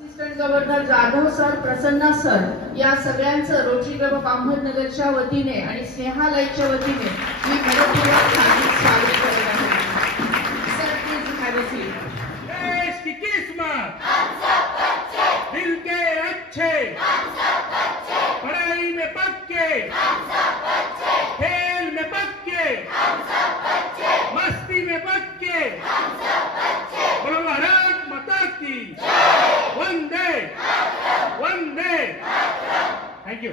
Assistant governor Jadhav sir, Prasanna sir या सगळ्यांचं rotary club of अहमदनगरच्या वतीने आणि स्नेहालयच्या वतीने मी मनपूर्वक हार्दिक स्वागत करत आहे. Sir, please have a seat. देश की किस्मत दिल के अच्छे, पढ़ाई में पक्के, खेल में पक्के, मस्ती में पक्के, बोलो भारत माता की वंदे वंदे. Thank you.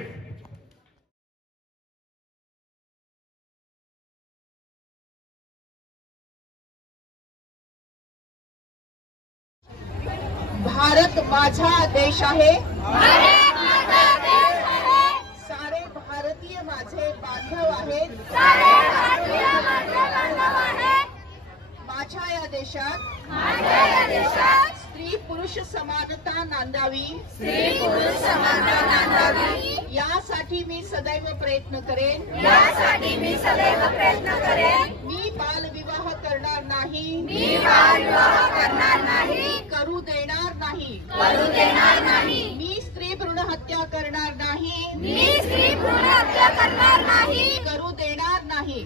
भारत माझा देश आहे, सारे भारतीय माझे बांधव आहेत. माझ्या या देशात स्त्री पुरुष समानता नांदावी, यासाठी मी सदैव प्रयत्न करेन. मी बालविवाह करणार नाही, करू देणार नाही. मी स्त्री भ्रूण हत्या करणार नाही, करू देणार नाही.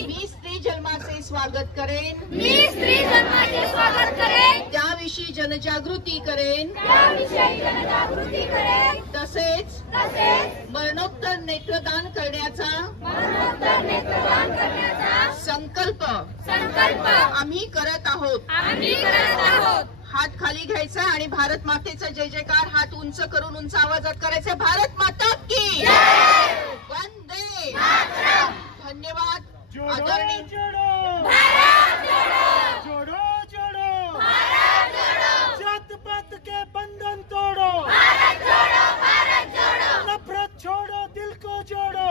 मी स्त्री जन्माचे स्वागत करेन, त्याविषयी जनजागृती करेन. तसेच मरणोत्तर नेत्रदान करण्याचा संकल्प आम्ही करत आहोत. हात खाली घ्यायचा आणि भारत मातेचा जय जयकार हात उंच करून उंच आवाजात करायचा. भारत माता की वंदे. धन्यवाद. आदरणीय जोड़ो जोड़ो जात पात के बंधन तोड़ो, नफरत छोड़ो, दिल को जोड़ो.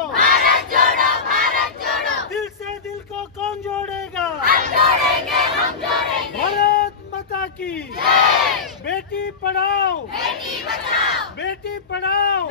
दिल से दिल को कौन जोड़ेगा? भारत माता की. बेटी पढ़ाओ, बेटी पढ़ाओ.